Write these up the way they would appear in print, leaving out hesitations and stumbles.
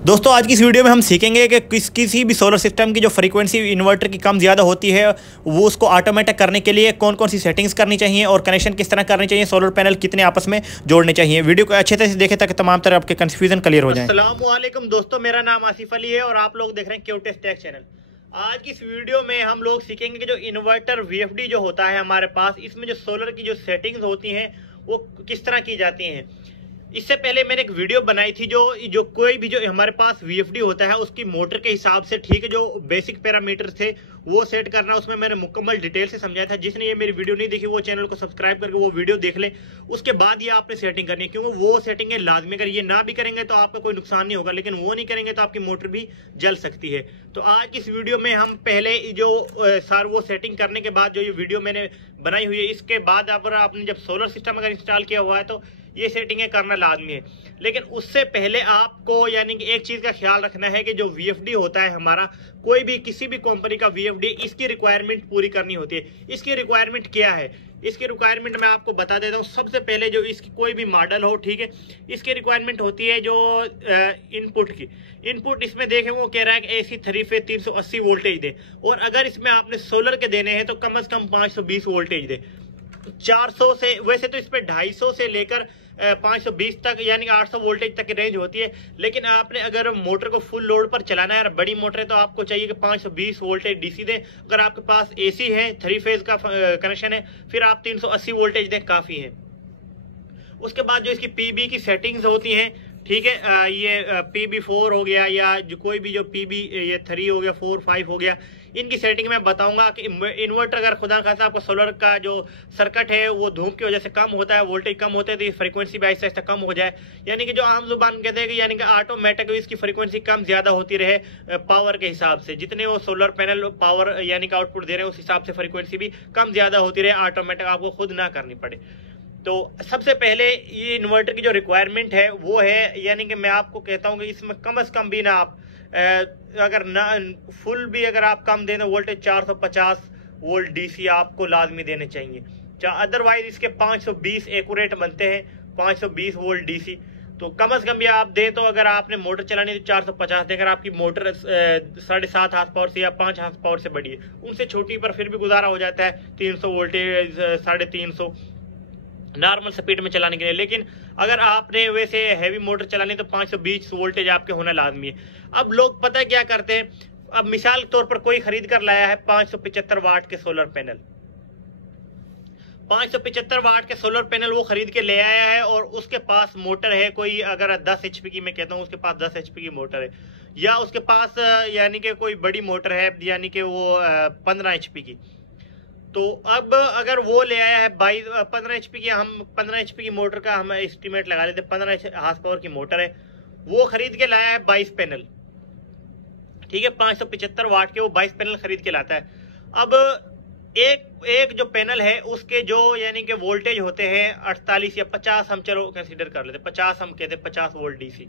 दोस्तों आज की इस वीडियो में हम सीखेंगे कि किसी भी सोलर सिस्टम की जो फ्रीक्वेंसी इन्वर्टर की कम ज़्यादा होती है वो उसको ऑटोमेटिक करने के लिए कौन कौन सी सेटिंग्स करनी चाहिए और कनेक्शन किस तरह करनी चाहिए, सोलर पैनल कितने आपस में जोड़ने चाहिए। वीडियो को अच्छे तरह से देखें ताकि तमाम तरह आपके कन्फ्यूजन क्लियर हो जाए। अस्सलाम वालेकुम दोस्तों, मेरा नाम आसिफ अली है और आप लोग देख रहे हैं क्यूटेस्ट टेक चैनल। आज की इस वीडियो में हम लोग सीखेंगे कि जो इन्वर्टर वीएफडी जो होता है हमारे पास, इसमें जो सोलर की जो सेटिंग्स होती हैं वो किस तरह की जाती हैं। इससे पहले मैंने एक वीडियो बनाई थी जो कोई भी जो हमारे पास वीएफडी होता है उसकी मोटर के हिसाब से, ठीक है, जो बेसिक पैरामीटर थे वो सेट करना, उसमें मैंने मुकम्मल डिटेल से समझाया था। जिसने ये मेरी वीडियो नहीं देखी वो चैनल को सब्सक्राइब करके वो वीडियो देख ले, उसके बाद ये आपने सेटिंग करनी है, क्योंकि वो सेटिंग है लाजमी। अगर ये ना भी करेंगे तो आपका कोई नुकसान नहीं होगा, लेकिन वो नहीं करेंगे तो आपकी मोटर भी जल सकती है। तो आज की इस वीडियो में हम पहले जो सर वो सेटिंग करने के बाद जो ये वीडियो मैंने बनाई हुई है, इसके बाद अगर आपने जब सोलर सिस्टम अगर इंस्टॉल किया हुआ है तो ये सेटिंगें करना लाजमी है। लेकिन उससे पहले आपको यानी कि एक चीज का ख्याल रखना है कि जो वीएफडी होता है हमारा, कोई भी किसी भी कंपनी का वीएफडी, इसकी रिक्वायरमेंट पूरी करनी होती है। इसकी रिक्वायरमेंट क्या है, इसकी रिक्वायरमेंट मैं आपको बता देता हूँ। सबसे पहले जो इसकी कोई भी मॉडल हो, ठीक है, इसकी रिक्वायरमेंट होती है जो इनपुट की। इनपुट इसमें देखें वो कह रहा है कि एसी 3 फेज 380 वोल्टेज दे, और अगर इसमें आपने सोलर के देने हैं तो कम से कम 520 वोल्टेज दे। 400 से, वैसे तो इस पे 250 से लेकर 520 तक यानी कि 800 वोल्टेज तक की रेंज होती है। लेकिन आपने अगर मोटर को फुल लोड पर चलाना है और बड़ी मोटर है तो आपको चाहिए कि 520 वोल्टेज डीसी दे। अगर आपके पास एसी है, 3 फेज का कनेक्शन है, फिर आप 380 वोल्टेज दें, काफी है। उसके बाद जो इसकी पीबी की सेटिंग्स होती हैं, ठीक है, ये PB4 हो गया या जो कोई भी जो PB ये 3 हो गया, 4, 5 हो गया, इनकी सेटिंग मैं बताऊंगा कि इन्वर्टर अगर खुदा खासा आपका सोलर का जो सर्किट है वो धूप की वजह से कम होता है, वोल्टेज कम होते हैं, तो फ्रीक्वेंसी भी आहिस्ता आहिस्ता कम हो जाए। यानी कि जो आम जुबान कहते हैं कि यानी कि ऑटोमेटिक इसकी फ्रीक्वेंसी कम ज्यादा होती रहे पावर के हिसाब से, जितने वो सोलर पैनल पावर यानी कि आउटपुट दे रहे हैं उस हिसाब से फ्रीक्वेंसी भी कम ज्यादा होती रहे, ऑटोमेटिक आपको खुद ना करनी पड़े। तो सबसे पहले ये इन्वर्टर की जो रिक्वायरमेंट है वो है, यानी कि मैं आपको कहता हूँ कि इसमें कम से कम भी ना आप अगर ना फुल भी अगर आप कम दें तो वोल्टेज 450 वोल्ट डीसी आपको लाजमी देने चाहिए। अदरवाइज इसके 520 एक्यूरेट बनते हैं, 520 वोल्ट डीसी। तो कम से कम भी आप दें तो अगर आपने मोटर चलानी है तो 450 दें। अगर आपकी मोटर 7.5 हाथ पावर से या 5 हाथ पावर से बड़ी है, उनसे छोटी पर फिर भी गुजारा हो जाता है 300 वोल्टेज 350 नॉर्मल स्पीड में चलाने के लिए। लेकिन अगर आपने वैसे हैवी मोटर चलानी तो 520 वोल्टेज आपके होना लाजमी है। अब लोग पता है क्या करते हैं, अब मिसाल के तौर पर कोई खरीद कर लाया है 575 वाट के सोलर पैनल, 575 वाट के सोलर पैनल वो खरीद के ले आया है और उसके पास मोटर है कोई, अगर 10 HP की मैं कहता हूँ उसके पास 10 HP की मोटर है, या उसके पास यानी कि कोई बड़ी मोटर है यानी कि वो 15 HP की। तो अब अगर वो ले आया है 15 HP की, हम 15 HP की मोटर का हम एस्टीमेट लगा लेते, 15 हार्स पावर की मोटर है, वो खरीद के लाया है 22 पैनल, ठीक है, 575 वाट के वो 22 पैनल खरीद के लाता है। अब एक जो पैनल है उसके जो यानी कि वोल्टेज होते हैं 48 या 50, हम चलो कंसीडर कर लेते 50, हम कहते 50 वोल्ट डीसी।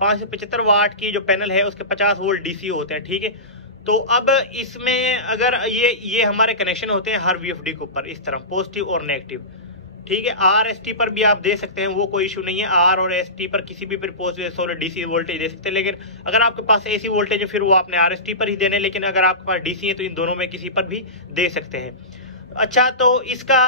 575 वाट की जो पैनल है उसके 50 वोल्ट डीसी होते हैं, ठीक है। तो अब इसमें अगर ये हमारे कनेक्शन होते हैं हर वीएफडी के ऊपर इस तरह पॉजिटिव और नेगेटिव, ठीक है। RST पर भी आप दे सकते हैं, वो कोई इशू नहीं है। R और ST पर किसी भी फिर पॉजिटिव सोलर डीसी वोल्टेज दे सकते हैं। लेकिन अगर आपके पास AC वोल्टेज है फिर वो आपने RST पर ही देने, लेकिन अगर आपके पास DC है तो इन दोनों में किसी पर भी दे सकते हैं। अच्छा, तो इसका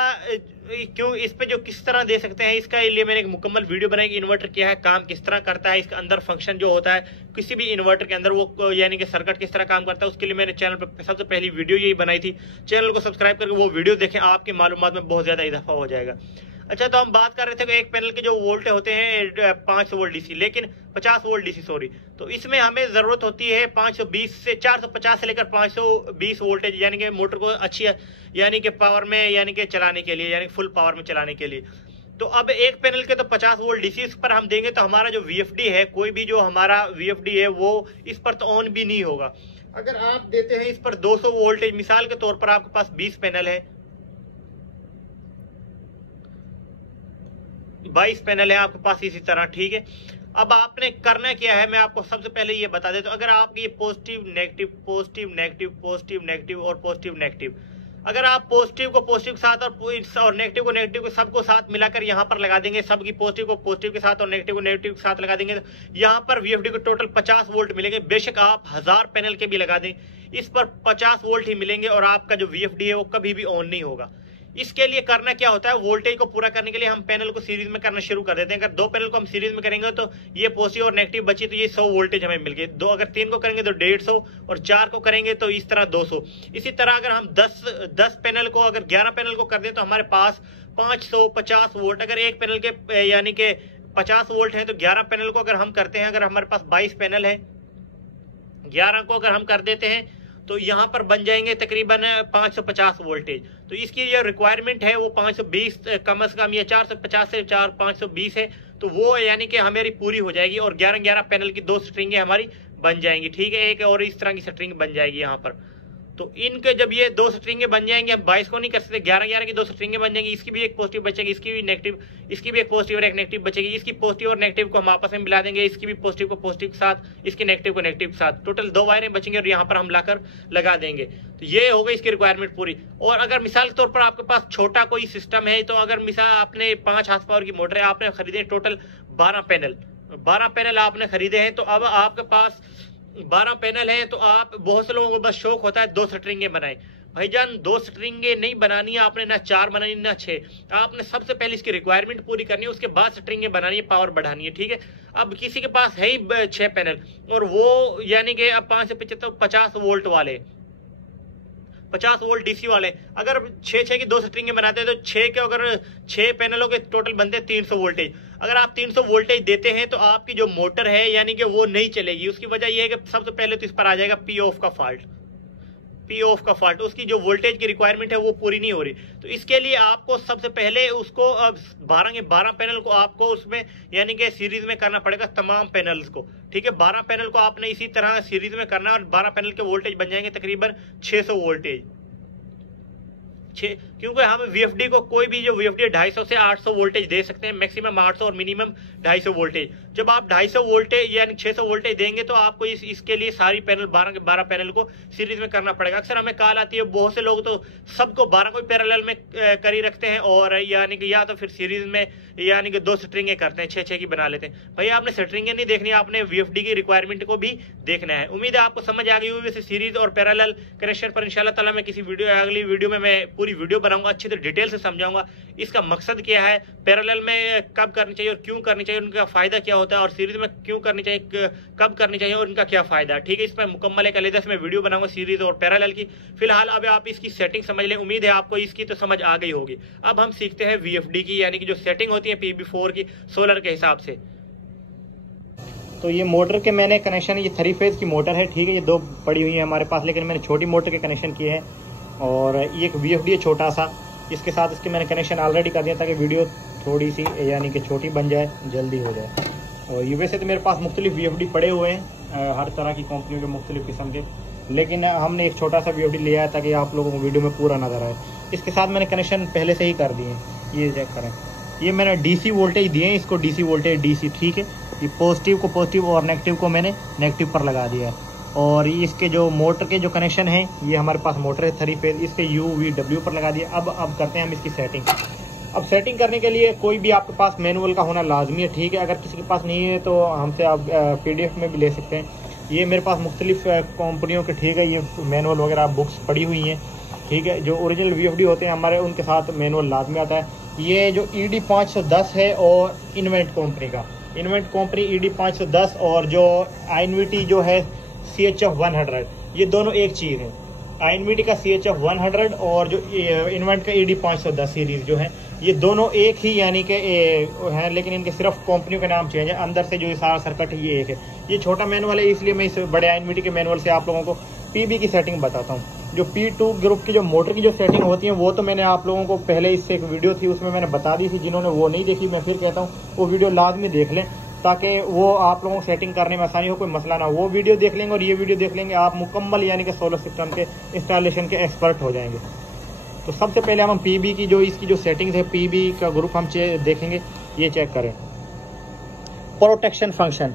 क्यों इस पे जो किस तरह दे सकते हैं, इसका लिए मैंने एक मुकम्मल वीडियो बनाई कि इन्वर्टर क्या है, काम किस तरह करता है, इसका अंदर फंक्शन जो होता है किसी भी इन्वर्टर के अंदर वो यानी कि सर्किट किस तरह काम करता है, उसके लिए मैंने चैनल पर सबसे पहली वीडियो यही बनाई थी। चैनल को सब्सक्राइब करके वो वीडियो देखें, आपकी मालूमात में बहुत ज्यादा इजाफा हो जाएगा। अच्छा, तो हम बात कर रहे थे कि एक पैनल के जो वोल्ट होते हैं 5 वोल्ट डीसी, लेकिन 50 वोल्ट डीसी सॉरी, तो इसमें हमें जरूरत होती है 520 से 450 से लेकर 520 वोल्टेज, यानी कि मोटर को अच्छी यानी कि पावर में यानी कि चलाने के लिए, यानी फुल पावर में चलाने के लिए। तो अब एक पैनल के तो 50 वोल्ट डीसी इस पर हम देंगे तो हमारा जो वीएफडी है, कोई भी जो हमारा वीएफडी है वो इस पर तो ऑन भी नहीं होगा। अगर आप देते हैं इस पर 200 वोल्टेज, मिसाल के तौर पर आपके पास 20 पैनल है, 22 पैनल है आपके पास इसी तरह, ठीक है। अब आपने करना क्या है, मैं आपको सबसे पहले ये बता देता हूं। अगर आपके ये positive negative positive negative positive negative और पॉजिटिव नेगेटिव, अगर आप पॉजिटिव को पॉजिटिव के साथ और नेगेटिव को नेगेटिव के सबको साथ मिलाकर यहाँ पर लगा देंगे, सबकी पॉजिटिव को पॉजिटिव के साथ और नेगेटिव को नेगेटिव के साथ लगा देंगे, तो यहाँ पर वीएफडी को टोटल 50 वोल्ट मिलेंगे। बेशक आप 1000 पैनल के भी लगा दें, इस पर 50 वोल्ट ही मिलेंगे और आपका जो वीएफडी है वो कभी भी ऑन नहीं होगा। इसके लिए करना क्या होता है, वोल्टेज को पूरा करने के लिए हम पैनल को सीरीज में करना शुरू कर देते हैं। अगर 2 पैनल को हम सीरीज में करेंगे तो ये पॉजिटिव और नेगेटिव बची, तो ये 100 वोल्टेज हमें मिल गए। 2 अगर 3 को करेंगे तो 150 और 4 को करेंगे तो इस तरह 200। इसी तरह अगर हम 10 पैनल को, अगर 11 पैनल को कर दें तो हमारे पास 550 वोल्ट। अगर एक पैनल के यानी कि 50 वोल्ट है तो 11 पैनल को अगर हम करते हैं, अगर हमारे पास 22 पैनल है, 11 को अगर हम कर देते हैं तो यहाँ पर बन जाएंगे तकरीबन 550 वोल्टेज। तो इसकी जो रिक्वायरमेंट है वो 520 कम से कम, या 450 से 520 है, तो वो यानी कि हमारी पूरी हो जाएगी और 11 पैनल की 2 स्ट्रिंगें हमारी बन जाएंगी। ठीक है, एक और इस तरह की स्ट्रिंग बन जाएगी यहाँ पर। तो इनके जब ये 2 स्ट्रिंगें बन जाएंगे, हम 22 को नहीं कर सकते, 11 की 2 स्ट्रिंगें बन जाएंगी। इसकी भी एक पॉजिटिव बचेगी, इसकी भी नेगेटिव, इसकी भी एक पॉजिटिव और एक नेगेटिव बचेगी। इसकी पॉजिटिव और नेगेटिव को हम आपस में मिला देंगे, इसकी भी पॉजिटिव को पॉजिटिव के साथ, इसकी नेगेटिव को नेगेटिव के साथ, टोटल 2 वायरें बचेंगे और यहाँ पर हम लाकर लगा देंगे। तो ये हो गई इसकी रिक्वायरमेंट पूरी। और अगर मिसाल के तौर पर आपके पास छोटा कोई सिस्टम है, तो अगर मिसाल आपने 5 हार्स पावर की मोटर है, आपने खरीदे टोटल 12 पैनल आपने खरीदे हैं, तो अब आपके पास 12 पैनल है, तो आप, बहुत से लोगों को बस शौक होता है 2 स्ट्रिंगें बनाए। भाईजान 2 स्ट्रिंगें नहीं बनानी है आपने, ना 4 बनानी ना 6। आपने सबसे पहले इसकी रिक्वायरमेंट पूरी करनी है, उसके बाद स्ट्रिंगें बनानी है, पावर बढ़ानी है। ठीक है, अब किसी के पास है ही 6 पैनल और वो यानी कि अब 5 से 75 50 वोल्ट वाले, 50 वोल्ट डीसी वाले, अगर 6 की 2 स्ट्रिंगें बनाते हैं तो 6 के अगर 6 पैनलों के टोटल बनते हैं 300 वोल्टेज। अगर आप 300 वोल्टेज देते हैं तो आपकी जो मोटर है यानी कि वो नहीं चलेगी। उसकी वजह यह है कि सबसे पहले तो इस पर आ जाएगा पी ऑफ का फॉल्ट, उसकी जो वोल्टेज की रिक्वायरमेंट है वो पूरी नहीं हो रही। तो इसके लिए आपको सबसे पहले उसको 12 पैनल को आपको उसमें यानी कि सीरीज में करना पड़ेगा, तमाम पैनल्स को। ठीक है, 12 पैनल को आपने इसी तरह सीरीज में करना है और 12 पैनल के वोल्टेज बन जाएंगे तकरीबन 600 वोल्टेज। क्योंकि हम वीएफडी को, कोई भी जो वीएफडी 250 से 800 वोल्टेज दे सकते हैं, मैक्सिमम 800 और मिनिमम 250 वोल्टेज। जब आप 250 वोल्टेज यानी 600 वोल्टेज देंगे तो आपको इसके लिए सारी पैनल 12 पैनल को सीरीज में करना पड़ेगा। अक्सर हमें कॉल आती है, बहुत से लोग तो सबको 12 को पैरेलल में करी रखते हैं और यानी कि या तो फिर सीरीज में यानी कि 2 स्ट्रिंगें करते हैं, 6 की बना लेते हैं। भाई आपने स्ट्रिंगें नहीं देखनी, आपने वीएफडी की रिक्वायरमेंट को भी देखना है। उम्मीद है आपको समझ आ गई होगी। वैसे सीरीज और पैरेलल कनेक्शन पर इंशाल्लाह ताला मैं किसी अगली वीडियो में मैं पूरी वीडियो बनाऊंगा, अच्छी तरह डिटेल से समझाऊंगा इसका मकसद क्या है, पैरेलल में कब करनी चाहिए और क्यों करनी चाहिए, उनका फायदा क्या होता है, और सीरीज में क्यों करनी चाहिए, कब करनी चाहिए और उनका क्या फायदा है। ठीक है, इस पर मुकम्मल एक अलग से मैं वीडियो बनाऊंगा सीरीज और पैरेलल की। फिलहाल अब आप इसकी सेटिंग समझ लें, उम्मीद है आपको इसकी तो समझ आ गई होगी। अब हम सीखते हैं वीएफडी की, यानी कि जो सेटिंग होती है PB4 की सोलर के हिसाब से। तो ये मोटर के मैंने कनेक्शन, ये 3 फेज की मोटर है। ठीक है, ये 2 पड़ी हुई है हमारे पास, लेकिन मैंने छोटी मोटर के कनेक्शन किए हैं और ये एक वीएफडी है छोटा सा, इसके साथ इसके मैंने कनेक्शन ऑलरेडी कर दिया ताकि वीडियो थोड़ी सी यानी कि छोटी बन जाए, जल्दी हो जाए। और ये वैसे तो मेरे पास मुख्तलिफ वीएफडी पड़े हुए हैं, हर तरह की कंपनियों के मुख्तलिफ किस्म के, लेकिन हमने एक छोटा सा वीएफडी लिया है ताकि आप लोगों को वीडियो में पूरा नजर आए। इसके साथ मैंने कनेक्शन पहले से ही कर दिए, ये चेक करें। ये मैंने डीसी वोल्टेज दिए हैं, इसको डीसी वोल्टेज डीसी। ठीक है, ये पॉजिटिव को पॉजिटिव और नेगेटिव को मैंने नेगेटिव पर लगा दिया है। और इसके जो मोटर के जो कनेक्शन है, ये हमारे पास मोटर है 3 फेज, इसके UVW पर लगा दिया। अब करते हैं हम इसकी सेटिंग। अब सेटिंग करने के लिए कोई भी आपके पास मैनुअल का होना लाजमी है। ठीक है, अगर किसी के पास नहीं है तो हमसे आप PDF में भी ले सकते हैं। ये मेरे पास मुख्तलिफ कंपनियों के, ठीक है, ये मैनुअल वगैरह बुक्स पड़ी हुई हैं। ठीक है, जो ओरिजिनल VFD होते हैं हमारे, उनके साथ मैनुअल लाजमी आता है। ये जो ED 510 है और इन्वेंट कंपनी ED 510 और जो INVT जो है CHF 100, ये दोनों एक चीज़ है। INVT का CHF 100 और जो इन्वेंट का ED 510 सीरीज जो है, ये दोनों एक ही यानी कि हैं, लेकिन इनके सिर्फ कंपनियों के नाम चेंज है। अंदर से जो सारा सर्किट है ये एक है। ये छोटा मैनुअल है, इसलिए मैं इस बड़े INVT के मैनुअल से आप लोगों को PB की सेटिंग बताता हूँ। जो P2 ग्रुप की जो मोटर की जो सेटिंग होती है वो तो मैंने आप लोगों को पहले, इससे एक वीडियो थी उसमें मैंने बता दी थी। जिन्होंने वो नहीं देखी, मैं फिर कहता हूँ वो वीडियो लाजमी देख लें ताकि वो आप लोगों को सेटिंग करने में आसानी हो, कोई मसला ना हो। वो वीडियो देख लेंगे और ये वीडियो देख लेंगे, आप मुकम्मल यानी कि सोलर सिस्टम के इंस्टॉलेशन के एक्सपर्ट हो जाएंगे। तो सबसे पहले हम PB की जो इसकी जो सेटिंग्स है, PB का ग्रुप हम देखेंगे। ये चेक करें, प्रोटेक्शन फंक्शन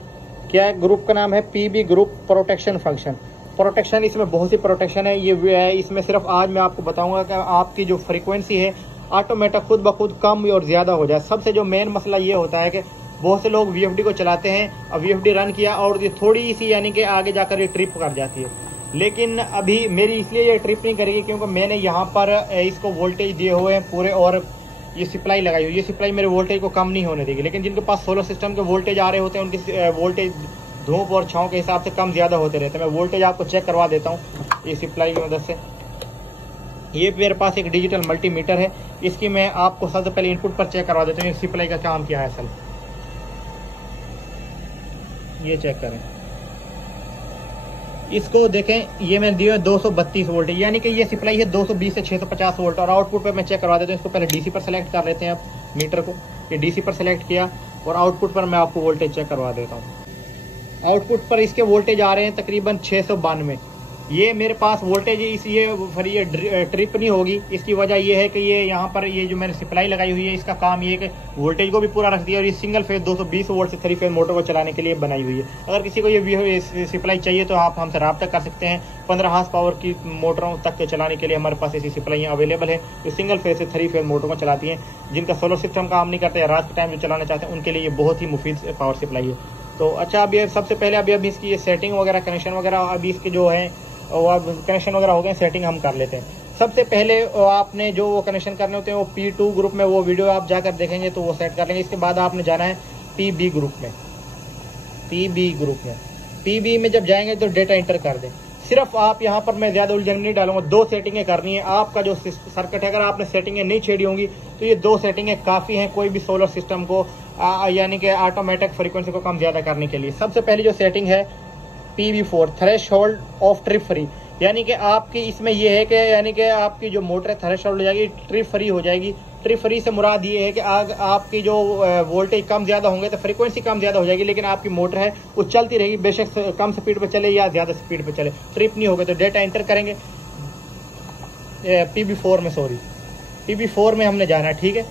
क्या है, ग्रुप का नाम है PB group protection function. Protection इसमें बहुत सी प्रोटेक्शन है। ये है इसमें सिर्फ आज मैं आपको बताऊंगा कि आपकी जो फ्रीक्वेंसी है ऑटोमेटिक खुद ब खुद कम और ज़्यादा हो जाए। सबसे जो मेन मसला ये होता है कि बहुत से लोग VFD को चलाते हैं, अब VFD रन किया और ये थोड़ी सी यानी कि आगे जाकर ये ट्रिप कर जाती है, लेकिन अभी मेरी इसलिए ये ट्रिप नहीं करेगी क्योंकि मैंने यहाँ पर इसको वोल्टेज दिए हुए हैं पूरे और ये सप्लाई लगाई हुई। ये सप्लाई मेरे वोल्टेज को कम नहीं होने देगी। लेकिन जिनके पास सोलर सिस्टम के वोल्टेज आ रहे होते हैं उनकी वोल्टेज धूप और छाँव के हिसाब से कम ज़्यादा होते रहते हैं। मैं वोल्टेज आपको चेक करवा देता हूँ ये सप्लाई की मदद से। ये मेरे पास एक डिजिटल मल्टीमीटर है, इसकी मैं आपको सबसे पहले इनपुट पर चेक करवा देता हूँ सप्लाई का काम क्या है असल। ये चेक करें, इसको देखें, ये मैंने दिया 232 वोल्ट, यानी कि ये सप्लाई है 220 से 650 वोल्ट। और आउटपुट पे मैं चेक करवा देता हूँ। इसको पहले DC पर सेलेक्ट कर लेते हैं आप मीटर को। ये DC पर सेलेक्ट किया और आउटपुट पर मैं आपको वोल्टेज चेक करवा देता हूँ। आउटपुट पर इसके वोल्टेज आ रहे हैं तकरीबन 692। ये मेरे पास वोल्टेज ये फिर ये ट्रिप नहीं होगी। इसकी वजह ये है कि ये यहाँ पर ये जो मैंने सप्लाई लगाई हुई है इसका काम ये है कि वोल्टेज को भी पूरा रख दिया और ये सिंगल फेज 220 वोल्ट से 3 फेज मोटर को चलाने के लिए बनाई हुई है। अगर किसी को ये सप्लाई चाहिए तो आप हमसे रब्ता कर सकते हैं। 15 हार्स पावर की मोटरों तक के चलाने के लिए हमारे पास ऐसी सप्लाइयाँ अवेलेबल है जो सिंगल फेज से 3 फेज मोटर को चलाती हैं। जिनका सोलर सिस्टम काम नहीं करता या रात के टाइम जो चलाना चाहते हैं उनके लिए ये बहुत ही मुफीद पावर सप्लाई है। तो अच्छा, अभी सबसे पहले अभी इसकी ये सेटिंग वगैरह कनेक्शन वगैरह अभी इसके जो है और अब कनेक्शन वगैरह हो गए, सेटिंग हम कर लेते हैं। सबसे पहले आपने जो वो कनेक्शन करने होते हैं वो P2 ग्रुप में, वो वीडियो आप जाकर देखेंगे तो वो सेट कर लेंगे। इसके बाद आपने जाना है PB ग्रुप में। PB में जब जाएंगे तो डेटा इंटर कर दें। सिर्फ आप यहाँ पर मैं ज़्यादा उलझन नहीं डालूंगा, 2 सेटिंगें करनी है। आपका जो सर्किट है अगर आपने सेटिंगें नहीं छेड़ी होंगी तो ये 2 सेटिंगें काफ़ी हैं कोई भी सोलर सिस्टम को यानी कि ऑटोमेटिक फ्रीक्वेंसी को कम ज़्यादा करने के लिए। सबसे पहली जो सेटिंग है PB4 threshold of trip free, यानी कि आपकी इसमें यह है कि यानी कि आपकी जो मोटर है थ्रेशोल्ड हो जाएगी, ट्रिप फ्री हो जाएगी। ट्रिप फ्री से मुराद ये है कि आपकी जो वोल्टेज कम ज़्यादा होंगे तो फ्रीक्वेंसी कम ज़्यादा हो जाएगी, लेकिन आपकी मोटर है वो चलती रहेगी, बेशक कम स्पीड पे चले या ज़्यादा स्पीड पे चले, ट्रिप नहीं होगा। तो डेटा एंटर करेंगे PB4 में, PB4 में हमने जाना है, ठीक है।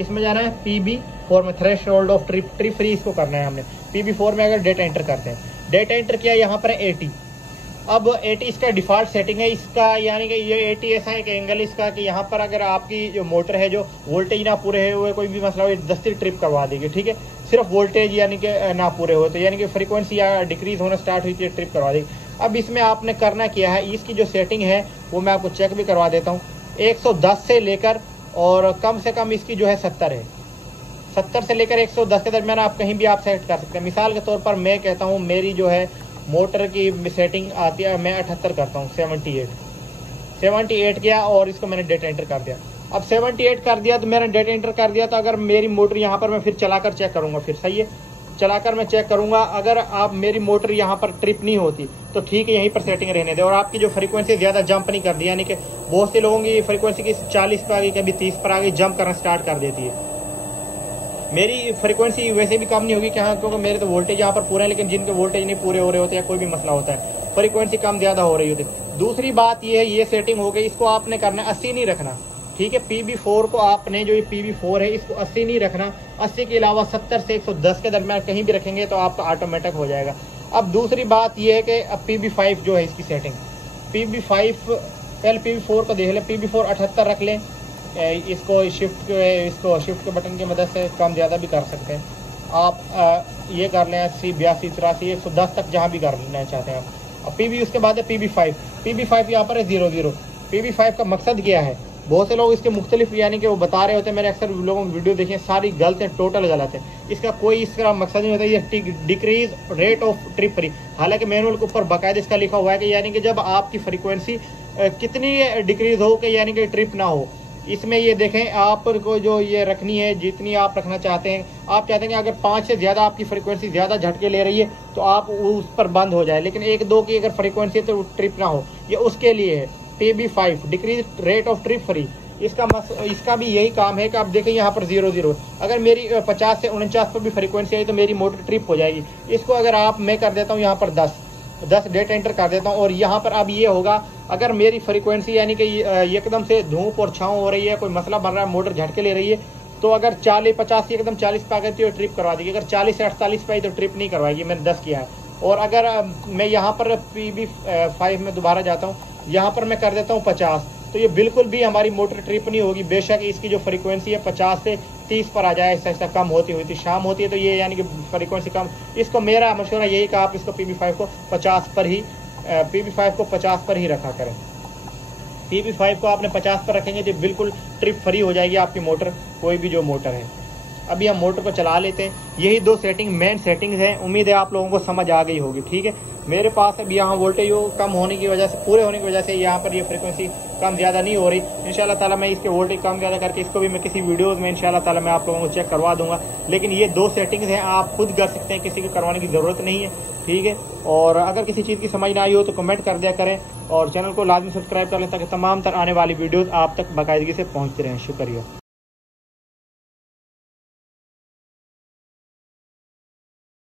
इसमें जाना है PB4 में थ्रेशोल्ड ऑफ ट्रिप फ्री, इसको करना है हमने। PB4 में अगर डेटा एंटर करते हैं, डेटा एंटर किया, यहाँ पर 80। अब 80 इसका डिफ़ॉल्ट सेटिंग है इसका, यानी कि ये 80 ऐसा है कि एंगल इसका कि यहाँ पर अगर आपकी जो मोटर है जो वोल्टेज ना पूरे हुए कोई भी मसला हो 10 ट्रिप करवा देगी, ठीक है। सिर्फ वोल्टेज यानी कि ना पूरे हो तो यानी कि फ्रीक्वेंसी या डिक्रीज होना स्टार्ट हुई थी ट्रिप करवा देगी। अब इसमें आपने करना क्या है, इसकी जो सेटिंग है वो मैं आपको चेक भी करवा देता हूँ। 110 से लेकर और कम से कम इसकी जो है 70 है, 70 से लेकर 110 के दरमियान आप कहीं भी आप सेट कर सकते हैं। मिसाल के तौर पर मैं कहता हूँ मेरी जो है मोटर की सेटिंग आती है, मैं 78 करता हूँ, 78 किया और इसको मैंने डेटा एंटर कर दिया। अब 78 कर दिया तो मैंने डेटा एंटर कर दिया, तो अगर मेरी मोटर यहाँ पर मैं फिर चलाकर चेक करूँगा, फिर सही है, चलाकर मैं चेक करूँगा। अगर आप मेरी मोटर यहाँ पर ट्रिप नहीं होती तो ठीक है, यहीं पर सेटिंग रहने दे और आपकी जो फ्रीक्वेंसी ज़्यादा जंप नहीं कर दी, यानी कि बहुत से लोगों की फ्रीक्वेंसी की 40 पर आ गई, कभी 30 पर आ गई, जंप करना स्टार्ट कर देती है। मेरी फ्रीक्वेंसी वैसे भी कम नहीं होगी क्योंकि मेरे तो वोल्टेज यहाँ पर पूरे हैं, लेकिन जिनके वोल्टेज नहीं पूरे हो रहे होते या कोई भी मसला होता है फ्रीक्वेंसी कम ज़्यादा हो रही होती है। दूसरी बात ये है, ये सेटिंग हो गई, इसको आपने करना 80 नहीं रखना, ठीक है। PB4 को आपने जो ये PB4 है इसको 80 नहीं रखना, 80 के अलावा 70 से 110 के दरमियान कहीं भी रखेंगे तो आपका ऑटोमेटिक हो जाएगा। अब दूसरी बात ये है कि अब PB5 जो है इसकी सेटिंग, PB5 पहले PB4 को देख लें, PB4 78 रख लें, इसको शिफ्ट के बटन की मदद से कम ज़्यादा भी कर सकते हैं आप। ये कर लें 80, 82, 83, 110 तक जहाँ भी कर लेना चाहते हैं आप। अब PB उसके बाद है PB5 यहाँ पर है 00। PB5 का मकसद क्या है, बहुत से लोग इसके मुख्तलिफ यानी कि वो बता रहे होते हैं, मैंने अक्सर लोगों की वीडियो देखी है, सारी गलत है, टोटल गलत है। इसका कोई इसका मकसद नहीं होता ये decrease rate of trip free. हालांकि मैनुअल के ऊपर बाकायदा इसका लिखा हुआ है कि यानी कि जब आपकी फ्रीक्वेंसी कितनी डिक्रीज हो कि यानी कि ट्रिप ना हो। इसमें ये देखें आपको जो ये रखनी है जितनी आप रखना चाहते हैं, आप चाहते हैं कि अगर 5 से ज़्यादा आपकी फ्रीक्वेंसी ज़्यादा झटके ले रही है तो आप उस पर बंद हो जाए, लेकिन 1-2 की अगर फ्रीक्वेंसी है तो ट्रिप ना हो, ये उसके लिए है। PB5 decrease rate of trip free, इसका भी यही काम है कि आप देखें यहाँ पर 00। अगर मेरी 50 से 49 पर भी फ्रीक्वेंसी आई तो मेरी मोटर ट्रिप हो जाएगी। इसको अगर आप मैं कर देता हूँ यहाँ पर 10 डेटा एंटर कर देता हूँ और यहाँ पर अब ये होगा, अगर मेरी फ्रीक्वेंसी यानी कि एकदम से धूप और छाँव हो रही है, कोई मसला बन रहा है, मोटर झटके ले रही है, तो अगर 50 एकदम 40 पे आ गई तो ट्रिप करवा देगी। अगर 40 से 48 पे आई तो ट्रिप नहीं करवाएगी। मैंने 10 किया है, और अगर मैं यहाँ पर PB5 में दोबारा जाता हूँ, यहाँ पर मैं कर देता हूँ 50, तो ये बिल्कुल भी हमारी मोटर ट्रिप नहीं होगी। बेशक इसकी जो फ्रीक्वेंसी है 50 से 30 पर आ जाए, ऐसा ऐसा कम होती हुई, शाम होती है तो ये यानी कि फ्रीक्वेंसी कम। इसको मेरा मशवरा यही कि आप इसको PB5 को 50 पर ही रखा करें। PB5 को आपने 50 पर रखेंगे तो बिल्कुल ट्रिप फ्री हो जाएगी आपकी मोटर, कोई भी जो मोटर है। अभी हम मोटर को चला लेते हैं। यही 2 सेटिंग मेन सेटिंग्स हैं। उम्मीद है आप लोगों को समझ आ गई होगी। ठीक है, मेरे पास अब यहाँ वोल्टेज कम होने की वजह से, पूरे होने की वजह से यहाँ पर ये फ्रीक्वेंसी कम ज़्यादा नहीं हो रही। इंशाल्लाह ताला मैं इसके वोल्टेज कम ज़्यादा करके इसको भी मैं किसी वीडियोज़ में इंशाल्लाह ताला मैं आप लोगों को चेक करवा दूंगा। लेकिन ये 2 सेटिंग्स हैं, आप खुद कर सकते हैं, किसी को करवाने की ज़रूरत नहीं है। ठीक है, और अगर किसी चीज़ की समझ ना आई हो तो कमेंट कर दिया करें और चैनल को लाजमी सब्सक्राइब कर लें ताकि तमाम तर आने वाली वीडियोज़ आप तक बाकायदगी से पहुँचती रहें। शुक्रिया।